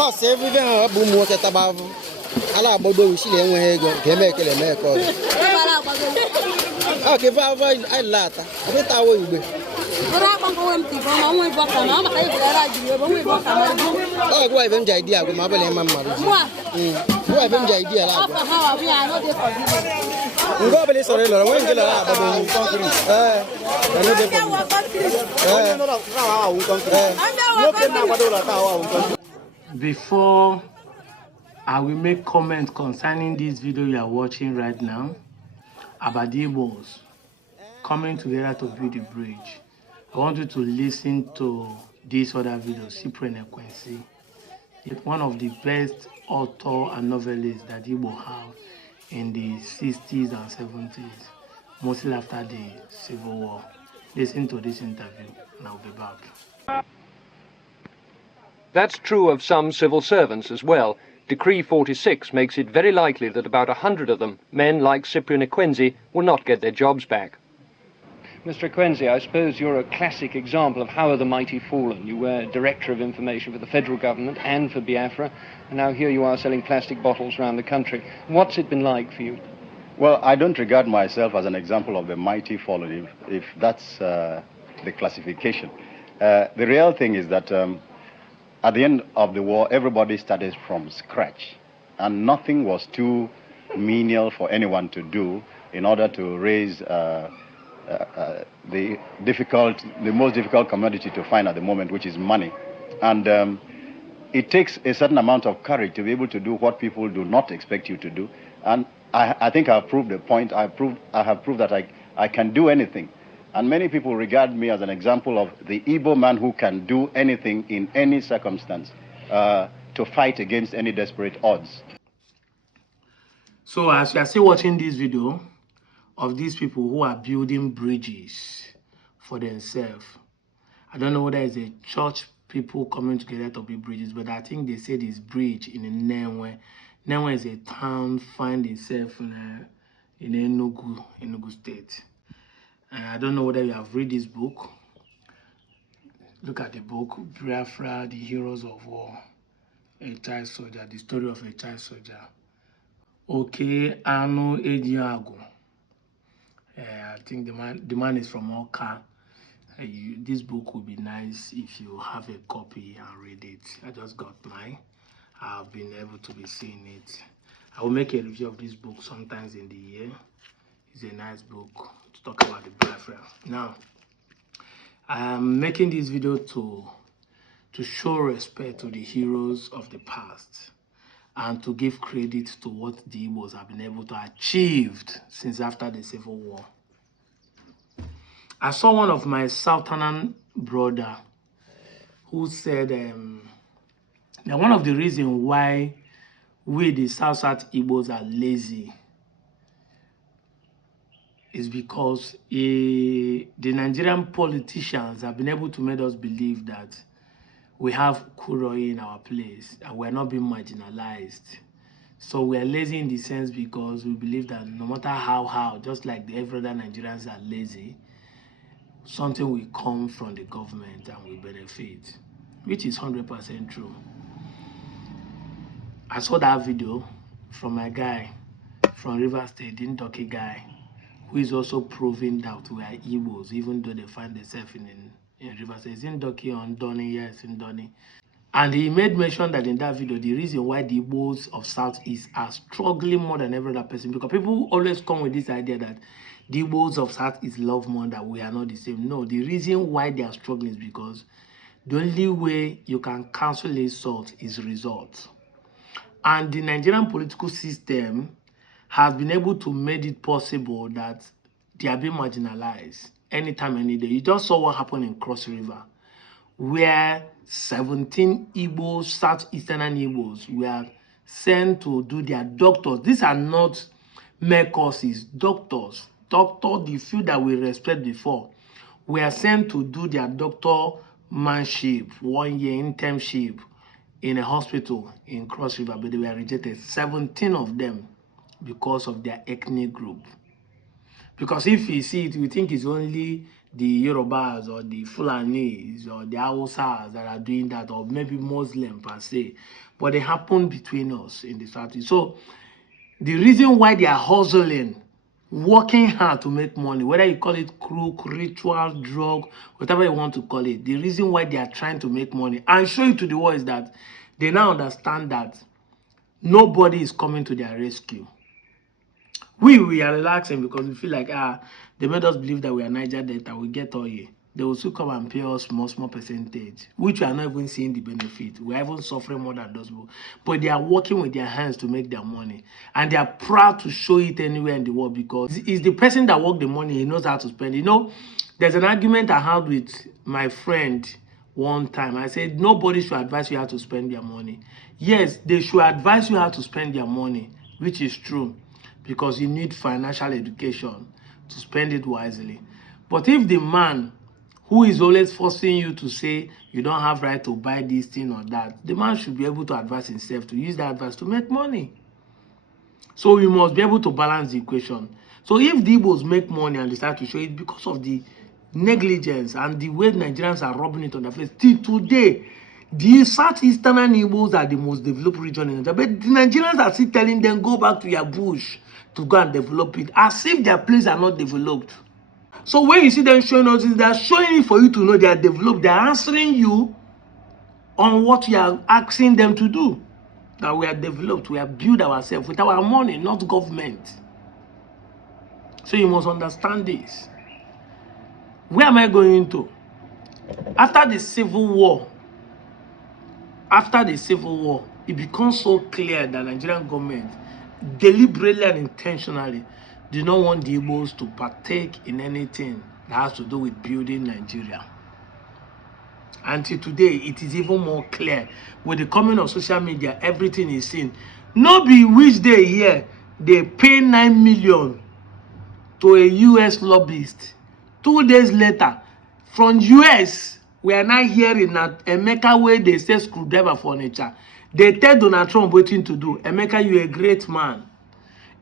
Oh, se everything abu mo ke tabavu. Ala agbodo isi le enwe ego ke make le make o. Ah, ke va ai lata. Abi ta wo igbe. Ora kwa kwa mti kwa ma nwe boka na ma kai gara ji bo nwe boka ma. Oh, go even ja idea go ma bele ma ma. Go even ja idea la. Apa ha wa bi a no dey for you. Ngo bele sore lo wen gela la ba do concrete. No dey for. Before I will make comment concerning this video you are watching right now about the Igbos coming together to build a bridge. I want you to listen to this other video, Cyprian Ekwensi. It's one of the best author and novelists that Igbo have in the 60s and 70s, mostly after the Civil War. Listen to this interview and I'll be back. That's true of some civil servants as well. Decree 46 makes it very likely that about 100 of them, men like Cyprian Ekwensi, will not get their jobs back. Mr. Ekwensi, I suppose you're a classic example of how are the mighty fallen. You were Director of Information for the federal government and for Biafra, and now here you are selling plastic bottles around the country. What's it been like for you? Well, I don't regard myself as an example of the mighty fallen, if that's the classification. The real thing is that at the end of the war, everybody started from scratch, and nothing was too menial for anyone to do in order to raise the most difficult commodity to find at the moment, which is money. And it takes a certain amount of courage to be able to do what people do not expect you to do. And I think I've proved the point. I have proved that I can do anything. And many people regard me as an example of the Igbo man who can do anything in any circumstance to fight against any desperate odds. So as you are still watching this video of these people who are building bridges for themselves, I don't know whether it's a church people coming together to build bridges, but I think they said this bridge in Nenwe. Nenwe is a town find itself in Enugu State. I don't know whether you have read this book. Look at the book, Biafra, The Heroes of War, a child soldier, the story of a child soldier. Okay, Anu Ejiago. I think the man is from Oka. This book would be nice if you have a copy and read it. I just got mine. I've been able to be seeing it. I will make a review of this book sometimes in the year. It's a nice book to talk about the Biafra. Now, I am making this video to show respect to the heroes of the past and to give credit to what the Igbos have been able to achieve since after the Civil War. I saw one of my Southern brother who said that one of the reasons why we, the South Igbos, are lazy is because the Nigerian politicians have been able to make us believe that we have Kuroi in our place and we're not being marginalized. So we are lazy in the sense because we believe that no matter how, just like the every other Nigerians are lazy, something will come from the government and will benefit, which is 100% true. I saw that video from my guy from River State, the Ndoki guy, who is also proving that we are Igbos, even though they find themselves in River State. It's in Ndoki on Donny, yes, in Donny. And he made mention that in that video, the reason why the Igbos of Southeast are struggling more than every other person, because people always come with this idea that the Igbos of Southeast love more, that we are not the same. No, the reason why they are struggling is because the only way you can cancel insult is results. And the Nigerian political system has been able to make it possible that they are being marginalized anytime, any day. You just saw what happened in Cross River, where 17 Igbo, Southeastern Igbos were sent to do their doctors. These are not mere courses, doctors. Doctor, the field that we respect before, were sent to do their doctormanship, 1 year internship in a hospital in Cross River, but they were rejected. 17 of them because of their ethnic group. Because if you see it, we think it's only the Yorubas or the Fulanis or the Hausas that are doing that, or maybe Muslim per se. But it happened between us in the Southeast. So the reason why they are hustling, working hard to make money, whether you call it crook, ritual, drug, whatever you want to call it, the reason why they are trying to make money and show it to the world is that they now understand that nobody is coming to their rescue. We are relaxing because we feel like, they made us believe that we are Niger Delta, we get all here. They will still come and pay us small percentage, which we are not even seeing the benefit. We are even suffering more than those people. But they are working with their hands to make their money. And they are proud to show it anywhere in the world because it's the person that worked the money, he knows how to spend. You know, there's an argument I had with my friend one time. I said, nobody should advise you how to spend their money. Yes, they should advise you how to spend their money, which is true, because you need financial education to spend it wisely. But if the man who is always forcing you to say you don't have right to buy this thing or that, the man should be able to advise himself to use that advice to make money. So we must be able to balance the equation. So if the Igbos make money and they start to show it because of the negligence and the way Nigerians are rubbing it on their face, till today, the Southeastern Igbos are the most developed region in Nigeria. But the Nigerians are still telling them, go back to your bush to go and develop it, as if their places are not developed. So when you see them showing us this, they are showing it for you to know they are developed. They are answering you on what you are asking them to do. That we are developed, we have built ourselves with our money, not government. So you must understand this. Where am I going to? After the Civil War, it becomes so clear that Nigerian government deliberately and intentionally do not want the Igbos to partake in anything that has to do with building Nigeria. Until today, it is even more clear. With the coming of social media, everything is seen. No be which day here, they pay 9 million to a US lobbyist. 2 days later, from US, we are now hearing that Emeka, where they say screwdriver furniture, they tell Donald Trump waiting to do. Emeka, you're a great man.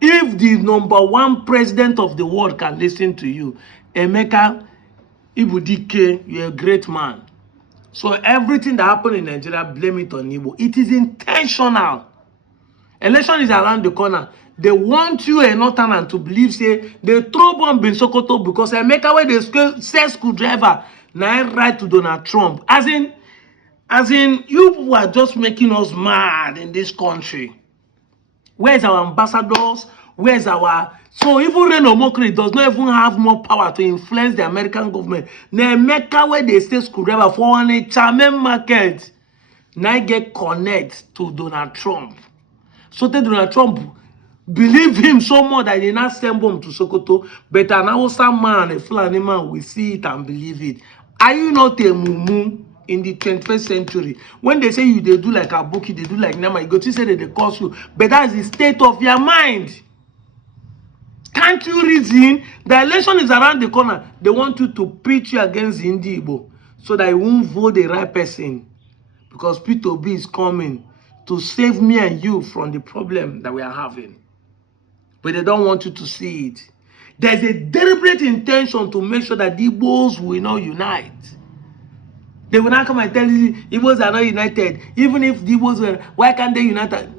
If the #1 president of the world can listen to you, Emeka Ibudike, you're a great man. So everything that happened in Nigeria, blame it on Igbo. It is intentional. Election is around the corner. They want you, a northerner, to believe, say, they throw bomb in Sokoto because Emeka, where they say screwdriver, now right to Donald Trump. As in, you people are just making us mad in this country. Where's our ambassadors? Where's our... So even Reno Mokri does not even have more power to influence the American government. Nemeka, where they say screwdriver for a charming market, now get connect to Donald Trump. So that Donald Trump believe him so much that they not send bomb to Sokoto, but an Hausa man, a Fulani man, will see it and believe it. Are you not a mumu in the 21st century? When they say you, they do like Abuki, they do like Nama, you go to say that they curse you, but that is the state of your mind. Can't you reason? The election is around the corner. They want you to preach you against the Igbo so that you won't vote the right person. Because P2B is coming to save me and you from the problem that we are having. But they don't want you to see it. There's a deliberate intention to make sure that the Igbos will not unite. They will not come and tell you Igbos are not united. Even if the Igbos were, why can't they unite?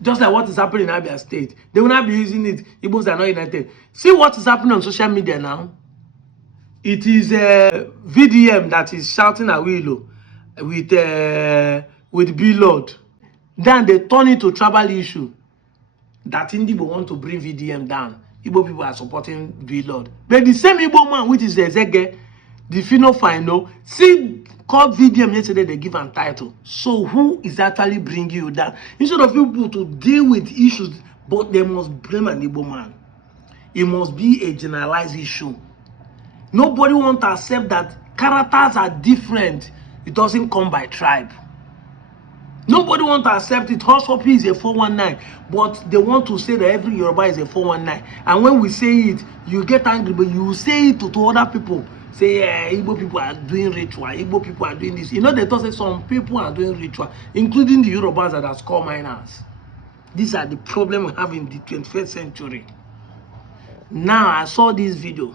Just like what is happening in Abia State. They will not be using it. Igbos are not united. See what is happening on social media now. It is VDM that is shouting at Willow with B-Lord. Then they turn it to tribal issue. That Igbo want to bring VDM down. Igbo people are supporting B-Lord. But the same Igbo man, which is the Zege, the Fino Final, see, called VDM yesterday, they give a title. So who is actually bringing you down? Instead of people to deal with issues, but they must blame an Igbo man. it must be a generalized issue. Nobody wants to accept that characters are different. It doesn't come by tribe. Nobody wants to accept it. Hushopi is a 419, but they want to say that every Yoruba is a 419. And when we say it, you get angry, but you say it to other people. Say, yeah, Igbo people are doing ritual. Igbo people are doing this. You know, they thought that some people are doing ritual, including the Yorubas that are skull miners. These are the problems we have in the 21st century. Now, I saw this video.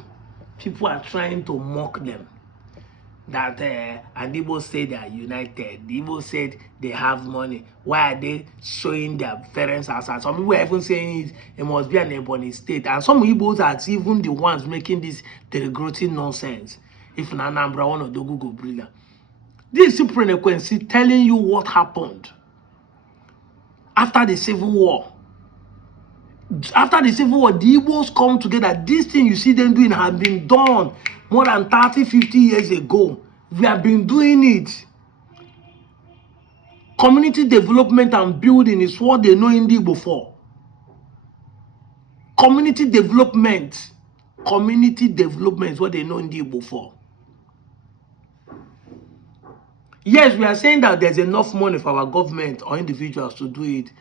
People are trying to mock them. That and Igbo said they are united. The Igbo said they have money. Why are they showing their parents outside? Some people are even saying it must be an Ebony state. And some Igbos are even the ones making this derogatory nonsense. If an Anambra one of the Google brilliant. This is frequency telling you what happened after the Civil War. After the Civil War, the Igbos come together. This thing you see them doing has been done more than 30, 50 years ago. We have been doing it. Community development and building is what they know in the Igbo for. Community development is what they know in the Igbo for. Yes, we are saying that there's enough money for our government or individuals to do it.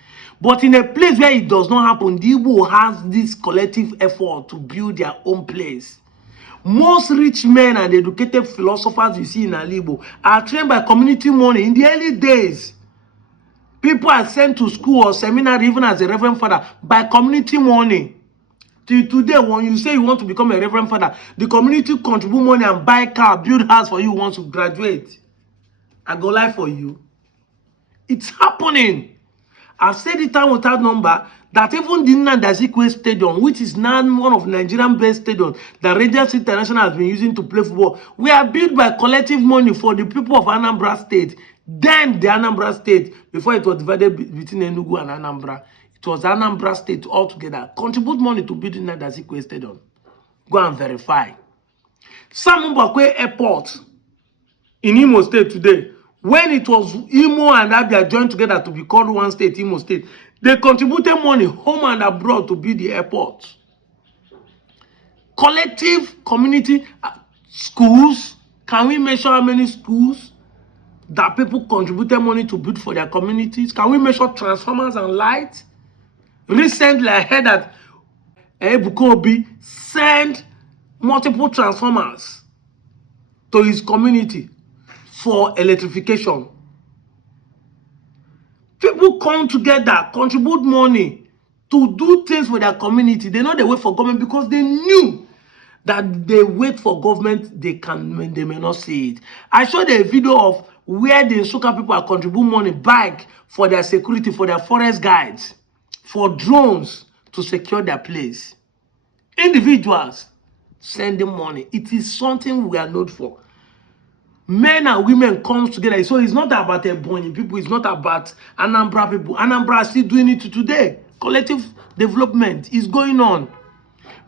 But in a place where it does not happen, the Igbo has this collective effort to build their own place. Most rich men and educated philosophers you see in Igbo are trained by community money. In the early days, people are sent to school or seminar even as a reverend father by community money. Till today, when you say you want to become a reverend father, the community contribute money and buy car, build house for you once you graduate. I go live for you. It's happening. I've said it time without number that even the Nnamdi Stadium, which is now one of Nigerian-based stadiums that Rangers International has been using to play football, we are built by collective money for the people of Anambra State. Then the Anambra State, before it was divided between Enugu and Anambra, it was Anambra State altogether. Contribute money to build the Nnamdi Stadium. Go and verify. Sam Mbakwe Airport in Imo State today, when it was Imo and Abia joined together to be called one state, Imo State, they contributed money home and abroad to build the airport. Collective community schools. Can we measure how many schools that people contributed money to build for their communities? Can we measure transformers and lights? Recently, I heard that Ebukobi sent multiple transformers to his community for electrification. People come together, contribute money to do things for their community. They know they wait for government because they knew that they wait for government, they may not see it. I showed a video of where the Nsukka people are contributing money back for their security, for their forest guides, for drones to secure their place. Individuals sending money. It is something we are known for. Men and women comes together. So it's not about Ebonyi people. It's not about Anambra people. Anambra is still doing it today. Collective development is going on.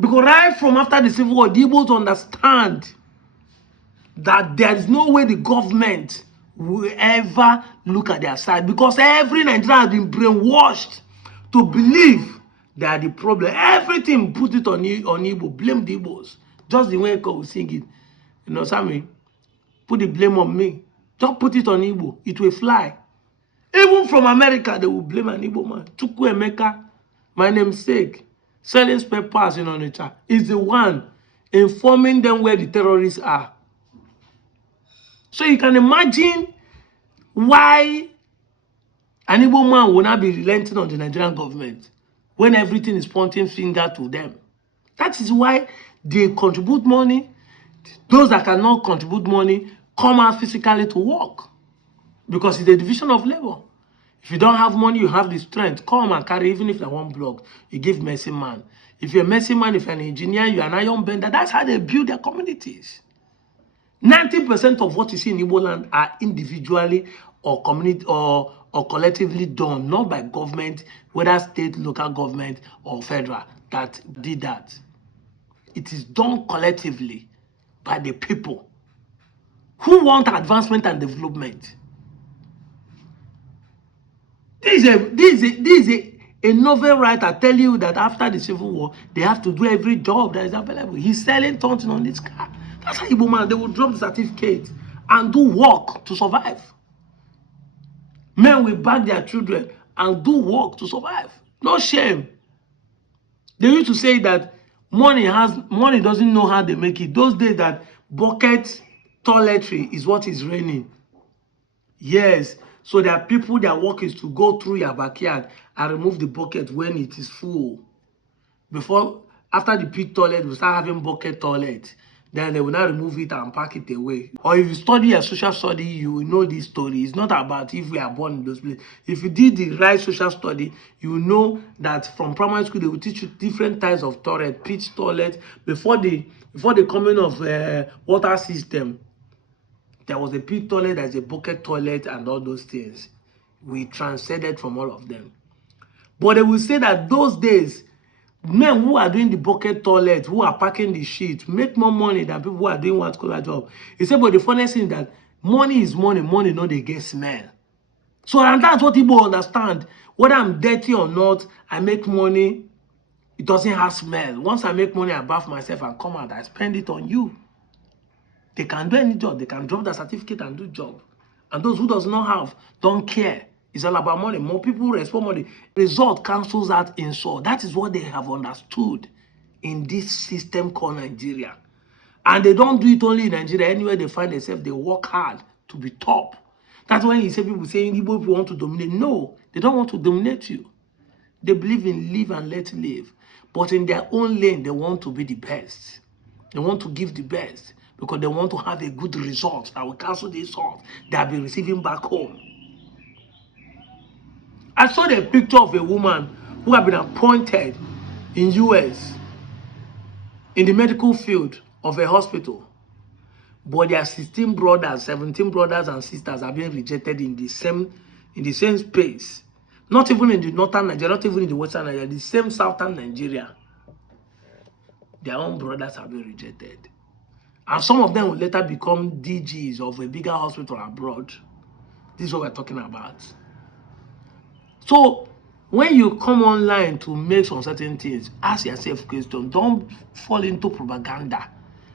Because right from after the Civil War, the Igbos understand that there is no way the government will ever look at their side. Because every Nigerian has been brainwashed to believe they are the problem. Everything put it on Igbo. Blame the Igbos. Just the way God will sing it. You know, Sammy? Put the blame on me. Just put it on Igbo. It will fly. Even from America, they will blame an Igbo man. Chukwu Emeka, my namesake, selling spare parts in Onitsha, is the one informing them where the terrorists are. So you can imagine why an Igbo man will not be relenting on the Nigerian government when everything is pointing finger to them. That is why they contribute money. Those that cannot contribute money come out physically to work because it's a division of labor. If you don't have money, you have the strength. Come and carry, even if they're one block, you give medicine man. If you're a medicine man, if you're an engineer, you're an iron bender, that's how they build their communities. 90% of what you see in Igbo land are individually or community or collectively done, not by government, whether state, local government, or federal, that did that. It is done collectively by the people who want advancement and development. This is A novel writer tell you that after the Civil War, they have to do every job that is available. He's selling something on this car. That's how Igbo man, they will drop the certificate and do work to survive. Men will back their children and do work to survive. No shame. They used to say that money doesn't know how they make it. Those days that bucket toiletry is what is raining. Yes. So there are people, their work is to go through your backyard and remove the bucket when it is full. After the pit toilet, we start having bucket toilet. Then they will now remove it and pack it away. Or if you study a social study, you will know this story. It's not about if we are born in those places. If you did the right social study, you will know that from primary school, they will teach you different types of toilet, pit toilet. Before the coming of water system, there was a pit toilet, there's a bucket toilet, and all those things. We transcended from all of them. But they will say that those days, men who are doing the bucket toilet, who are packing the shit, make more money than people who are doing white collar job. He said, but the funniest thing is that money is money, money no they get smell. So and that's what people understand. Whether I'm dirty or not, I make money, it doesn't have smell. Once I make money, I bath myself and come out, I spend it on you. They can do any job, they can drop the certificate and do job. And those who does not have, don't care. It's all about money. More people respond money. Result cancels out insult. That is what they have understood in this system called Nigeria. And they don't do it only in Nigeria. Anywhere they find themselves, they work hard to be top. That's why you see people saying Igbo people want to dominate. No, they don't want to dominate you. They believe in live and let live. But in their own lane, they want to be the best. They want to give the best because they want to have a good result that will cancel the insult they have been receiving back home. I saw the picture of a woman who had been appointed in US in the medical field of a hospital. But their 16 brothers, 17 brothers and sisters are being rejected in the same space. Not even in the northern Nigeria, not even in the western Nigeria, the same southern Nigeria. Their own brothers have been rejected. And some of them will later become DGs of a bigger hospital abroad. This is what we're talking about. So, when you come online to make some certain things, ask yourself questions. Don't fall into propaganda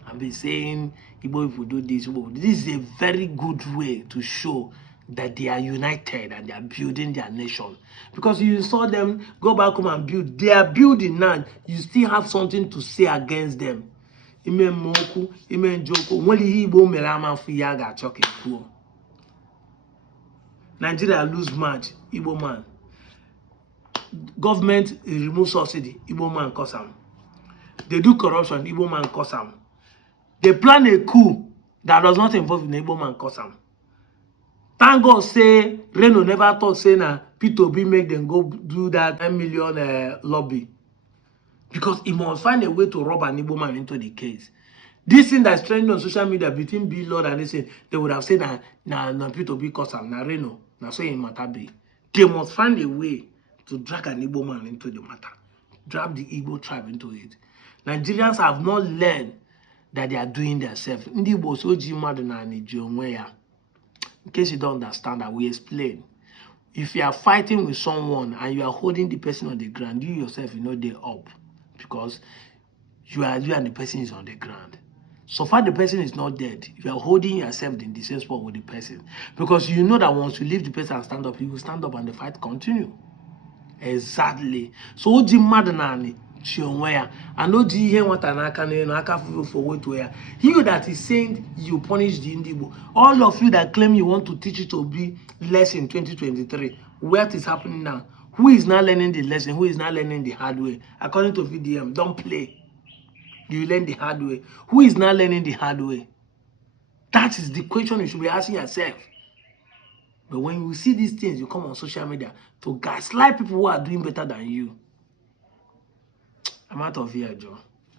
and be saying, Igbo people do this. This is a very good way to show that they are united and they are building their nation. Because you saw them go back home and build. They are building now. You still have something to say against them. Ime moku, ime njoko. Mweli Igbo mere ama fu ya ga choke kuo. Nigeria lose match, Igbo man. Government remove subsidy, Igbo man cause am. They do corruption, Igbo man cause am. They plan a coup that does not involve the Igbo man cause am. Thank God say Reno never talk say na P2B make them go do that 10 million lobby. Because he must find a way to rob an Igbo man into the case. This thing that's trending on social media between Bill Lord and they would have said na P2B cause am, na Reno, na so in matter be. They must find a way to drag an Igbo man into the matter. Drag the Igbo tribe into it. Nigerians have not learned that they are doing themselves. In case you don't understand, I will explain. If you are fighting with someone and you are holding the person on the ground, you yourself, you know they're up. Because you and the person is on the ground. So far the person is not dead, you are holding yourself in the same spot with the person. Because you know that once you leave the person and stand up, you will stand up and the fight continue. Exactly. So Oji Madanani Chionwea and Oji here what an aka for what where you that is saying you punish the Indigo. All of you that claim you want to teach it to be less in 2023, what is happening now? Who is not learning the lesson? Who is not learning the hard way? According to VDM, don't play. You learn the hard way. Who is not learning the hard way? That is the question you should be asking yourself. But when you see these things, you come on social media to gaslight people who are doing better than you. I'm out of here, Joe.